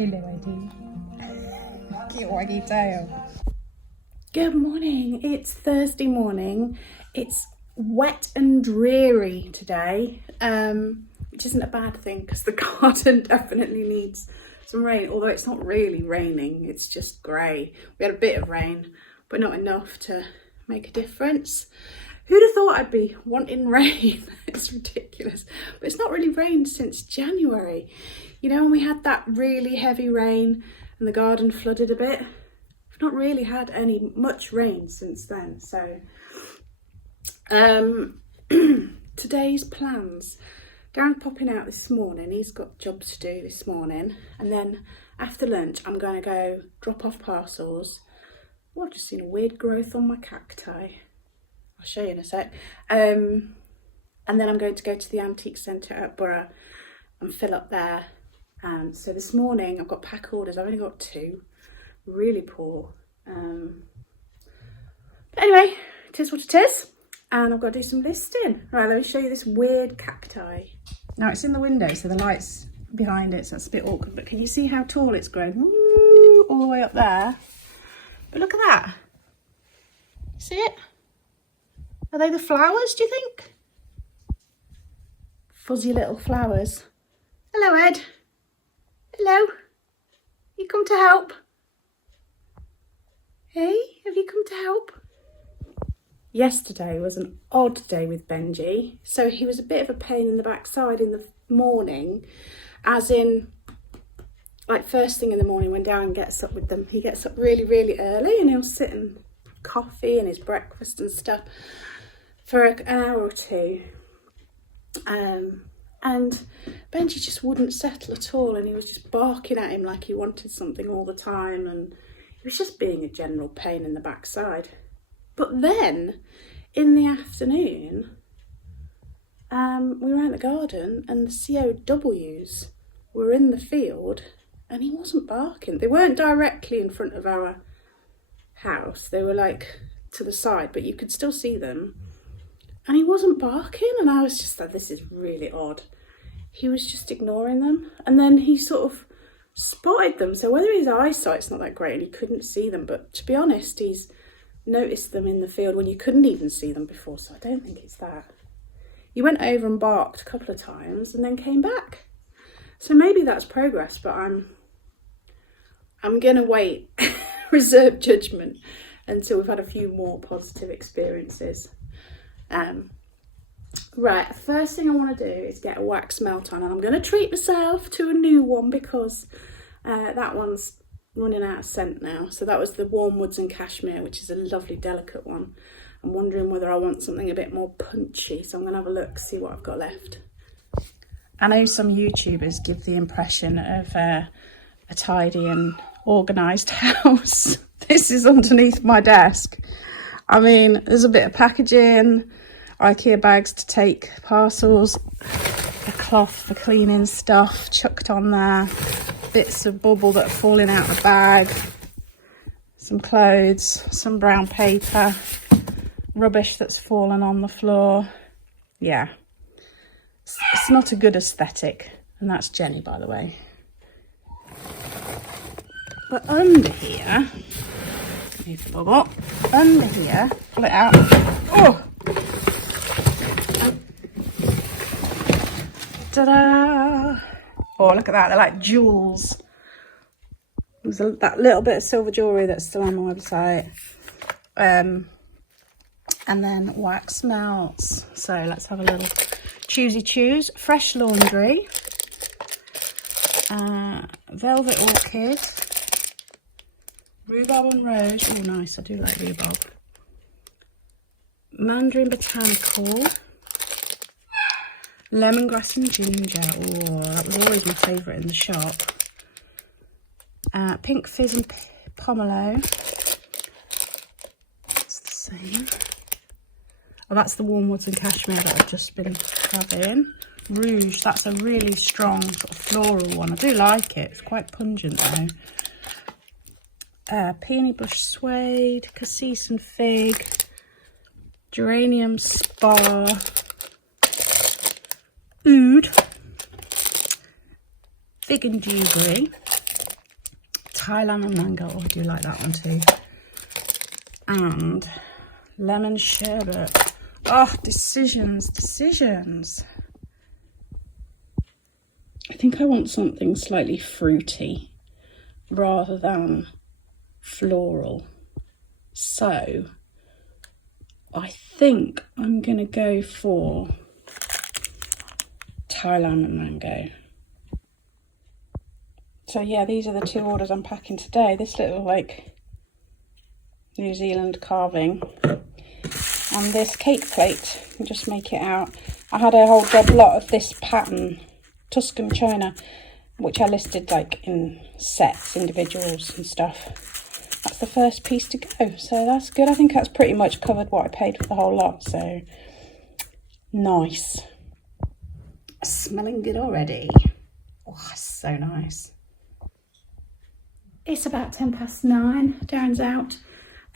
Hello, Eddie. Cute waggy tail. Good morning. It's Thursday morning. It's wet and dreary today, which isn't a bad thing because the garden definitely needs some rain, although it's not really raining, it's just grey. We had a bit of rain, but not enough to make a difference. Who'd have thought I'd be wanting rain? It's ridiculous. But it's not really rained since January. You know, when we had that really heavy rain and the garden flooded a bit. We've not really had much rain since then. So today's plans. Darren's popping out this morning. He's got jobs to do this morning. And then after lunch, I'm going to go drop off parcels. Oh, I've just seen a weird growth on my cacti. I'll show you in a sec. And then I'm going to go to the antique centre at Borough and fill up there. So this morning I've got pack orders. I've only got 2. Really poor. But anyway, it is what it is. And I've got to do some listing. Right, let me show you this weird cacti. Now it's in the window, so the light's behind it, so that's a bit awkward. But can you see how tall it's grown? Woo, all the way up there. But look at that. See it? Are they the flowers, do you think? Fuzzy little flowers. Hello, Ed. Hello. You come to help? Hey, have you come to help? Yesterday was an odd day with Benji. So he was a bit of a pain in the backside in the morning, as in, like first thing in the morning when Darren gets up with them. He gets up really, really early and he'll sit and have coffee and his breakfast and stuff for an hour or two. And Benji just wouldn't settle at all, and he was just barking at him like he wanted something all the time, and he was just being a general pain in the backside. But then in the afternoon, we were out in the garden and the COWs were in the field and he wasn't barking. They weren't directly in front of our house, they were like to the side, but you could still see them. And he wasn't barking, and I was just like, this is really odd. He was just ignoring them, and then he sort of spotted them. So whether his eyesight's not that great and he couldn't see them, but to be honest, he's noticed them in the field when you couldn't even see them before, so I don't think it's that. He went over and barked a couple of times and then came back. So maybe that's progress, but I'm gonna wait, reserve judgment, until we've had a few more positive experiences. Right, first thing I want to do is get a wax melt on, and I'm going to treat myself to a new one because that one's running out of scent now. So that was the Warm Woods and Cashmere, which is a lovely delicate one. I'm wondering whether I want something a bit more punchy, so I'm going to have a look, see what I've got left. I know some YouTubers give the impression of a tidy and organised house. This is underneath my desk. I mean, there's a bit of packaging, IKEA bags to take parcels, a cloth for cleaning stuff chucked on there, bits of bubble that are falling out of the bag, some clothes, some brown paper, rubbish that's fallen on the floor. Yeah, it's not a good aesthetic, and that's Jenny, by the way. But under here, move the bubble, under here, pull it out. Oh! Ta-da! Oh, look at that, they're like jewels. There's that little bit of silver jewellery that's still on my website. And then wax melts. So let's have a little choose. Fresh laundry. Velvet orchid. Rhubarb and rose. Oh, nice, I do like rhubarb. Mandarin botanical. Lemongrass and ginger. Oh, that was always my favourite in the shop. Pink fizz and pomelo. It's the same. Oh, that's the Warm Woods and Cashmere that I've just been having. Rouge, that's a really strong sort of floral one. I do like it. It's quite pungent though. Peony bush suede, cassis and fig. Geranium spa. Oud, fig and dewberry, Thai lemon mango. Oh, I do like that one too. And lemon sherbet. Oh, decisions. I think I want something slightly fruity rather than floral. So I think I'm going to go for Thai lemon mango. So yeah, these are the 2 orders I'm packing today. This little like New Zealand carving and this cake plate. You just make it out. I had a whole dead lot of this pattern, Tuscan China, which I listed like in sets, individuals and stuff. That's the first piece to go, so that's good. I think that's pretty much covered what I paid for the whole lot, so nice. Smelling good already. Oh, so nice. It's about 9:10. Darren's out.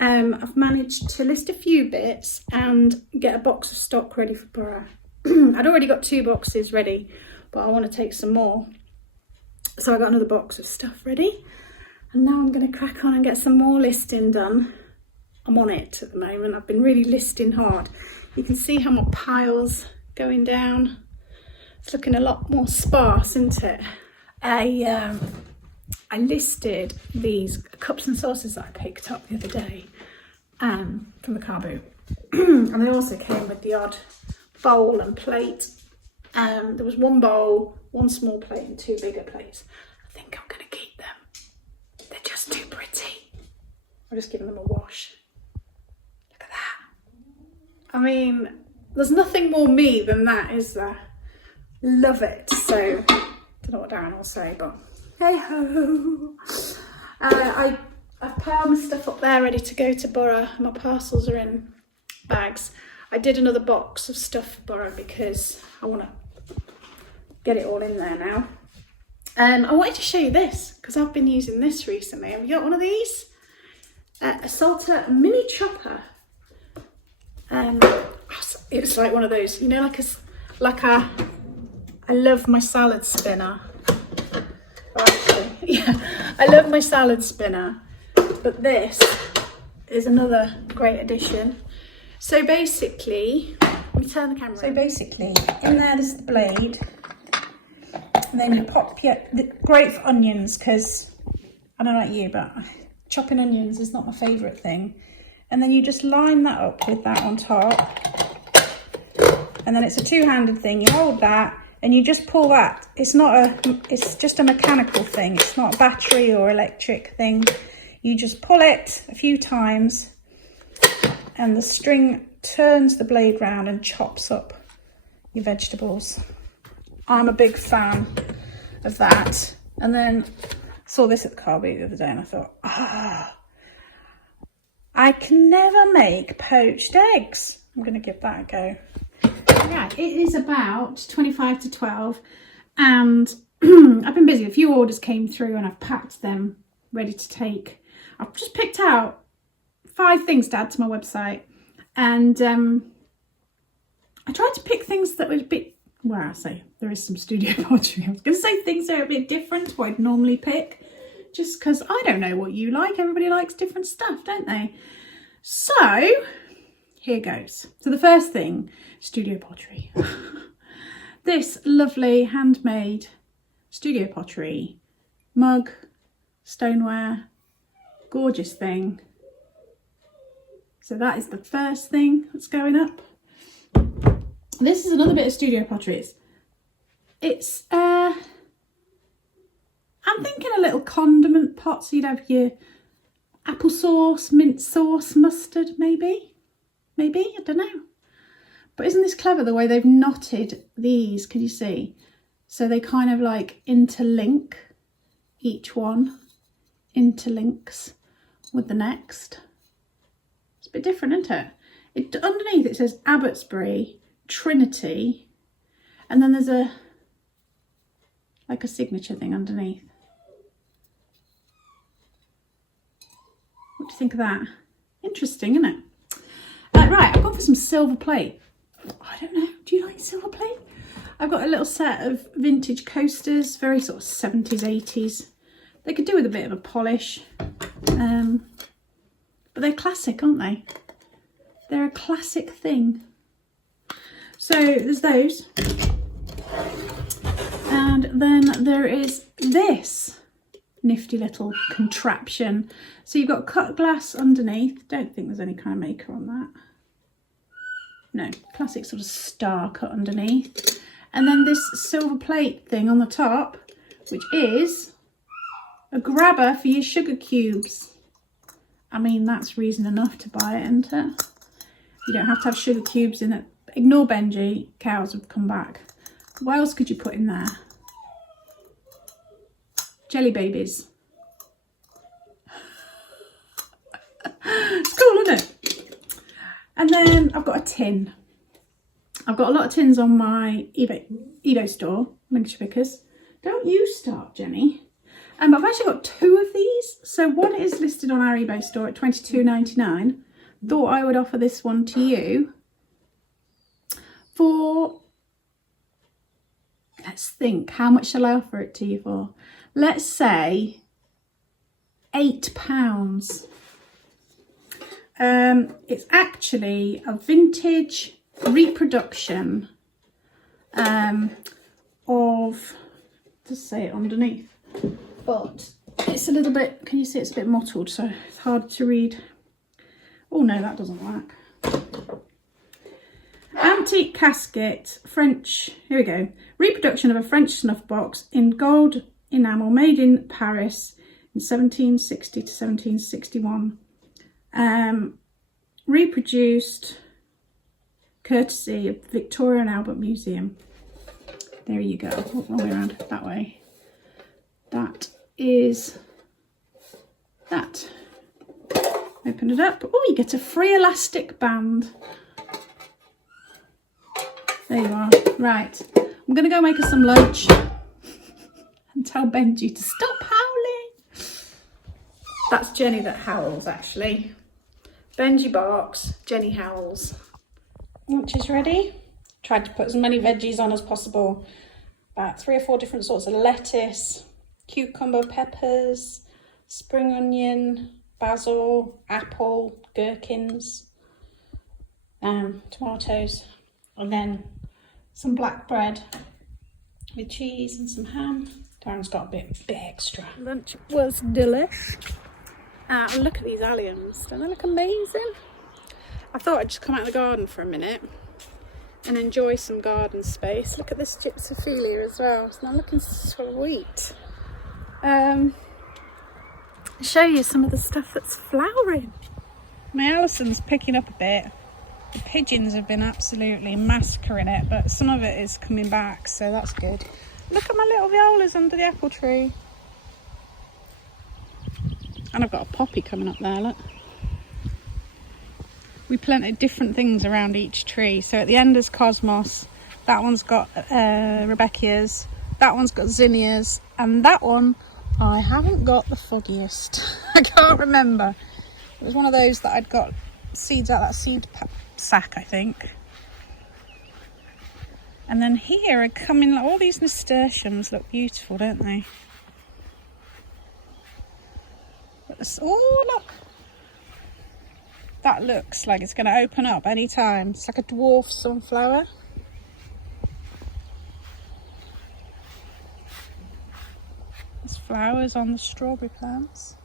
I've managed to list a few bits and get a box of stock ready for Borough. I'd already got 2 boxes ready, but I want to take some more. So I got another box of stuff ready. And now I'm going to crack on and get some more listing done. I'm on it at the moment. I've been really listing hard. You can see how my pile's going down. It's looking a lot more sparse, isn't it? I listed these cups and saucers that I picked up the other day from the car boot. And they also came with the odd bowl and plate. There was 1 bowl, 1 small plate and 2 bigger plates. I think I'm going to keep them. They're just too pretty. I'll just give them a wash. Look at that. I mean, there's nothing more me than that, is there? Love it. So, don't know what Darren will say, but hey ho. I've piled my stuff up there ready to go to Borough. My parcels are in bags. I did another box of stuff for Borough because I want to get it all in there now. I wanted to show you this because I've been using this recently. Have you got one of these? A Salter mini chopper. It's like one of those, you know, I love my salad spinner. Oh, actually, yeah, I love my salad spinner, but this is another great addition. So basically, let me turn the camera. So basically, in there's the blade. And then you pop great for onions because I don't know about you, but chopping onions is not my favourite thing. And then you just line that up with that on top. And then it's a 2-handed thing. You hold that and you just pull that. It's just a mechanical thing. It's not a battery or electric thing. You just pull it a few times and the string turns the blade round and chops up your vegetables. I'm a big fan of that. And then saw this at the car boot the other day and I thought, I can never make poached eggs. I'm going to give that a go. Yeah, it is about 25 to 12 and I've been busy. A few orders came through and I've packed them ready to take. I've just picked out 5 things to add to my website and I tried to pick things that were a bit, well, I say there is some studio pottery. I was going to say things that are a bit different to what I'd normally pick, just because I don't know what you like. Everybody likes different stuff, don't they? So here goes. So the first thing, studio pottery. This lovely handmade studio pottery mug, stoneware, gorgeous thing. So that is the first thing that's going up. This is another bit of studio pottery. It's I'm thinking a little condiment pot. So you'd have your applesauce, mint sauce, mustard, maybe, I don't know. But isn't this clever the way they've knotted these? Can you see? So they kind of like interlink. Each one interlinks with the next. It's a bit different, isn't it? Underneath it says Abbotsbury, Trinity, and then there's a signature thing underneath. What do you think of that? Interesting, isn't it? Right, I've gone for some silver plate. I don't know, do you like silver plate? I've got a little set of vintage coasters, very sort of 70s, 80s They could do with a bit of a polish. But they're classic, aren't they? They're a classic thing. So there's those. And then there is this nifty little contraption. So you've got cut glass underneath. Don't think there's any kind of maker on that. No, classic sort of star cut underneath. And then this silver plate thing on the top, which is a grabber for your sugar cubes. I mean, that's reason enough to buy it, isn't it? You don't have to have sugar cubes in it. Ignore Benji, cows have come back. What else could you put in there? Jelly babies. It's cool, isn't it? And then I've got a tin. I've got a lot of tins on my eBay store, Lincolnshire Pickers. Don't you start, Jenny. But I've actually got 2 of these. So one is listed on our eBay store at $22.99. Thought I would offer this one to you for, let's think, how much shall I offer it to you for? Let's say £8. It's actually a vintage reproduction of, just say it underneath, but it's a little bit, can you see it's a bit mottled, so it's hard to read. Oh no, that doesn't work. Antique casket, French, here we go. Reproduction of a French snuff box in gold enamel, made in Paris in 1760 to 1761. Reproduced courtesy of the Victoria and Albert Museum. There you go. Oh, wrong way around, that way. That is that. Open it up. Oh, you get a free elastic band. There you are. Right. I'm going to go make us some lunch and tell Benji to stop howling. That's Jenny that howls, actually. Benji barks, Jenny howls. Lunch is ready. Tried to put as many veggies on as possible. About 3 or 4 different sorts of lettuce, cucumber, peppers, spring onion, basil, apple, gherkins, tomatoes, and then some black bread with cheese and some ham. Darren's got a bit extra. Lunch was delish. Look at these alliums, don't they look amazing? I thought I'd just come out of the garden for a minute and enjoy some garden space. Look at this gypsophilia as well, it's not looking sweet. Show you some of the stuff that's flowering. My Allison's picking up a bit. The pigeons have been absolutely massacring it, but some of it is coming back, so that's good. Look at my little violas under the apple tree. And I've got a poppy coming up there, look. We planted different things around each tree. So at the end is cosmos, that one's got Rebecca's, that one's got zinnias, and that one I haven't got the foggiest. I can't remember. It was one of those that I'd got seeds out of that seed sack, I think. And then here are coming, all these nasturtiums look beautiful, don't they? Oh, look. That looks like it's going to open up any time. It's like a dwarf sunflower. There's flowers on the strawberry plants.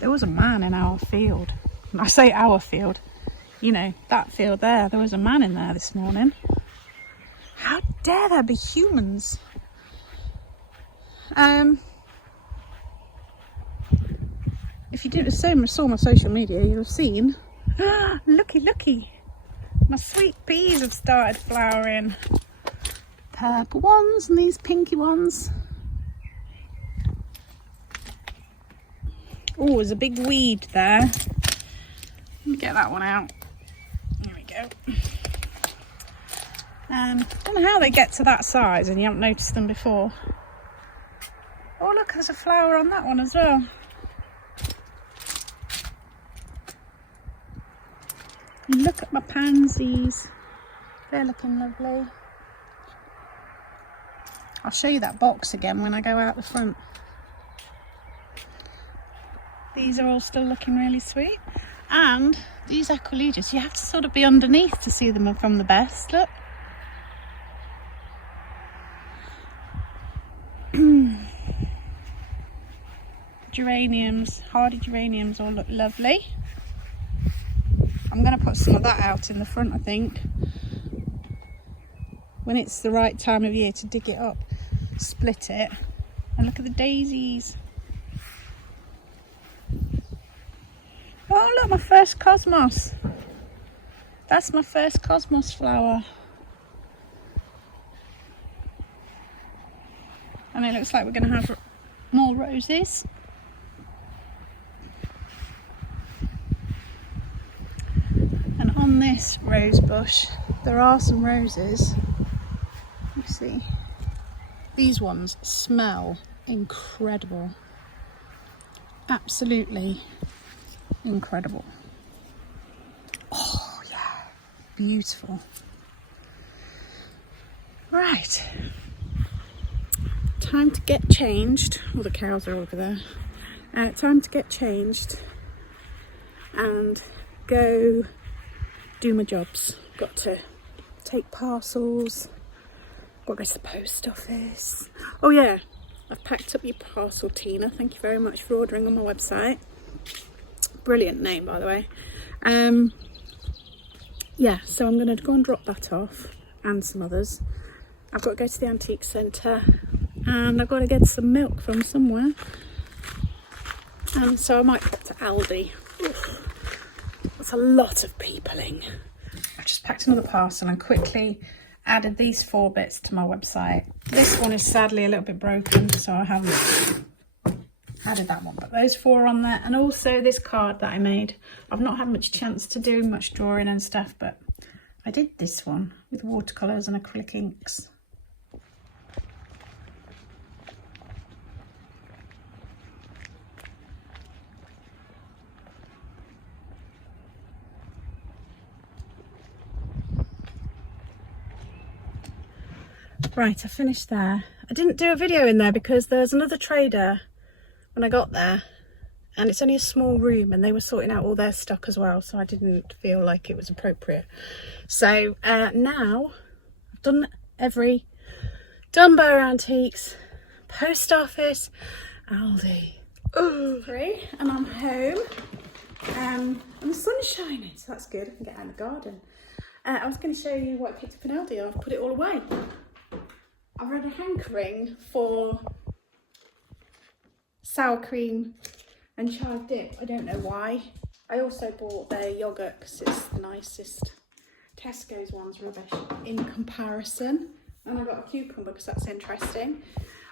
There was a man in our field. I say our field, you know, that field there. There was a man in there this morning. How dare there be humans? If you didn't saw my social media, you'll have seen. Looky. My sweet peas have started flowering. Purple ones and these pinky ones. Oh, there's a big weed there. Let me get that one out. There we go. I don't know how they get to that size and you haven't noticed them before. Oh look, there's a flower on that one as well. Look at my pansies. They're looking lovely. I'll show you that box again when I go out the front. These are all still looking really sweet. And these Equilegias, you have to sort of be underneath to see them from the best. Look. Geraniums, hardy geraniums all look lovely. I'm going to put some of that out in the front, I think, when it's the right time of year to dig it up, split it. And look at the daisies. Oh look, my first cosmos. That's my first cosmos flower. And it looks like we're going to have more roses. And on this rose bush, there are some roses. You see, these ones smell incredible. Absolutely incredible. Oh yeah, beautiful. Right, time to get changed. All the cows are over there. Time to get changed and go do my jobs. Got to take parcels, got to go to the post office. Oh yeah, I've packed up your parcel, Tina. Thank you very much for ordering on my website. Brilliant name, by the way. Yeah, so I'm going to go and drop that off and some others. I've got to go to the antique centre and I've got to get some milk from somewhere. And so I might pop to Aldi. Oof. That's a lot of peopling. I've just packed another parcel and quickly added these 4 bits to my website. This one is sadly a little bit broken, so I haven't added that one, but those 4 are on there. And also this card that I made. I've not had much chance to do much drawing and stuff, but I did this one with watercolours and acrylic inks. Right, I finished there. I didn't do a video in there because there was another trader when I got there, and it's only a small room and they were sorting out all their stock as well, so I didn't feel like it was appropriate. So now I've done Dunbar Antiques, post office, Aldi. Ooh, free, and I'm home. And the sun's shining, so that's good. I can get out in the garden. I was going to show you what I picked up in Aldi. I've put it all away. I've had a hankering for sour cream and chive dip. I don't know why. I also bought their yoghurt because it's the nicest. Tesco's one's rubbish in comparison. And I got a cucumber because that's interesting.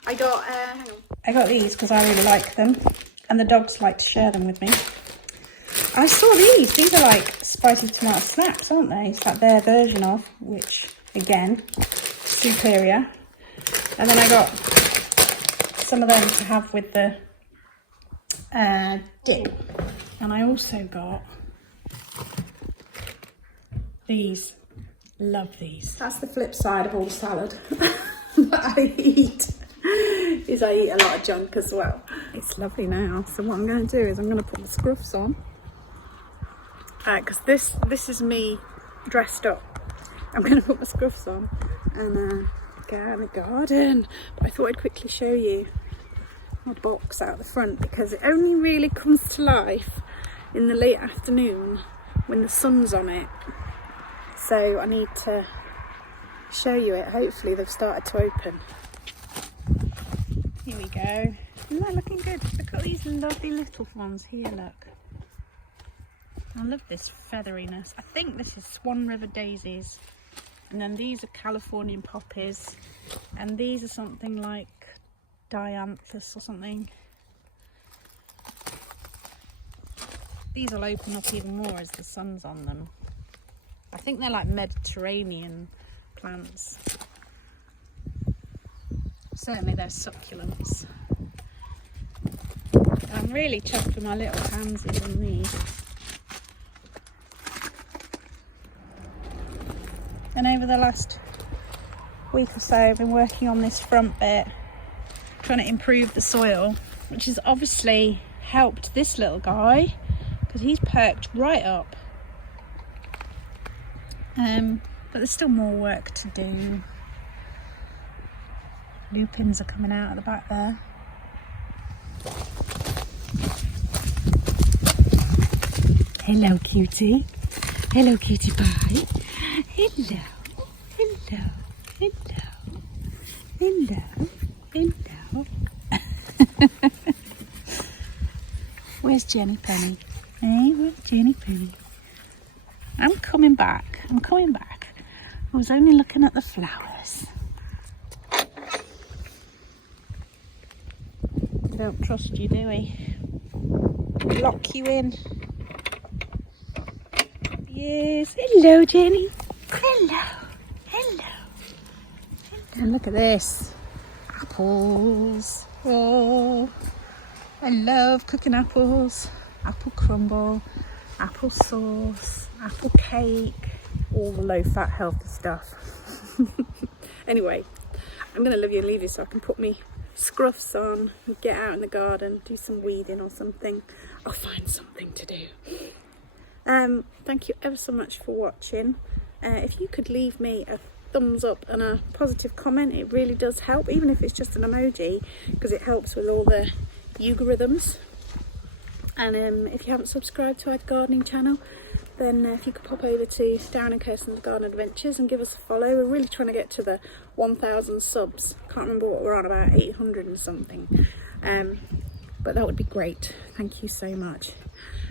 I got hang on. I got these because I really like them, and the dogs like to share them with me. I saw these. These are like spicy tomato snacks, aren't they? It's like their version of, which again, superior. And then I got some of them to have with the dip. And I also got these. Love these. That's the flip side of all the salad that I eat. Is I eat a lot of junk as well. It's lovely now. So what I'm going to do is I'm going to put the scruffs on. Because this is me dressed up. I'm going to put my scruffs on and go out in the garden. But I thought I'd quickly show you my box out the front because it only really comes to life in the late afternoon when the sun's on it. So I need to show you it. Hopefully they've started to open. Here we go. Isn't that looking good? Look at these lovely little ones here, look. I love this featheriness. I think this is Swan River daisies. And then these are Californian poppies. And these are something like dianthus or something. These will open up even more as the sun's on them. I think they're like Mediterranean plants. Certainly they're succulents. I'm really chuffed with my little pansies on these. And over the last week or so I've been working on this front bit, trying to improve the soil, which has obviously helped this little guy because he's perked right up. But there's still more work to do. Lupins are coming out at the back there. Hello, cutie. Hello, cutie pie. Hello. Hello. Hello. Hello. Hello. Where's Jenny Penny? Hey, where's Jenny Penny? I'm coming back. I'm coming back. I was only looking at the flowers. Don't trust you, do we? Lock you in. Yes. Hello, Jenny. Hello. Hello. And look at this. Apples. Oh, I love cooking apples. Apple crumble, apple sauce, apple cake, all the low-fat healthy stuff. Anyway, I'm going to leave you so I can put me scruffs on and get out in the garden, do some weeding or something. I'll find something to do. Thank you ever so much for watching. If you could leave me a thumbs up and a positive comment, it really does help, even if it's just an emoji, because it helps with all the algorithms. And if you haven't subscribed to our gardening channel, then if you could pop over to Darren and Kirsten's Garden Adventures and give us a follow. We're really trying to get to the 1,000 subs. Can't remember what we're on, about 800 and something. But that would be great. Thank you so much.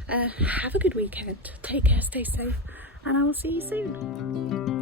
Have a good weekend. Take care, stay safe, and I will see you soon.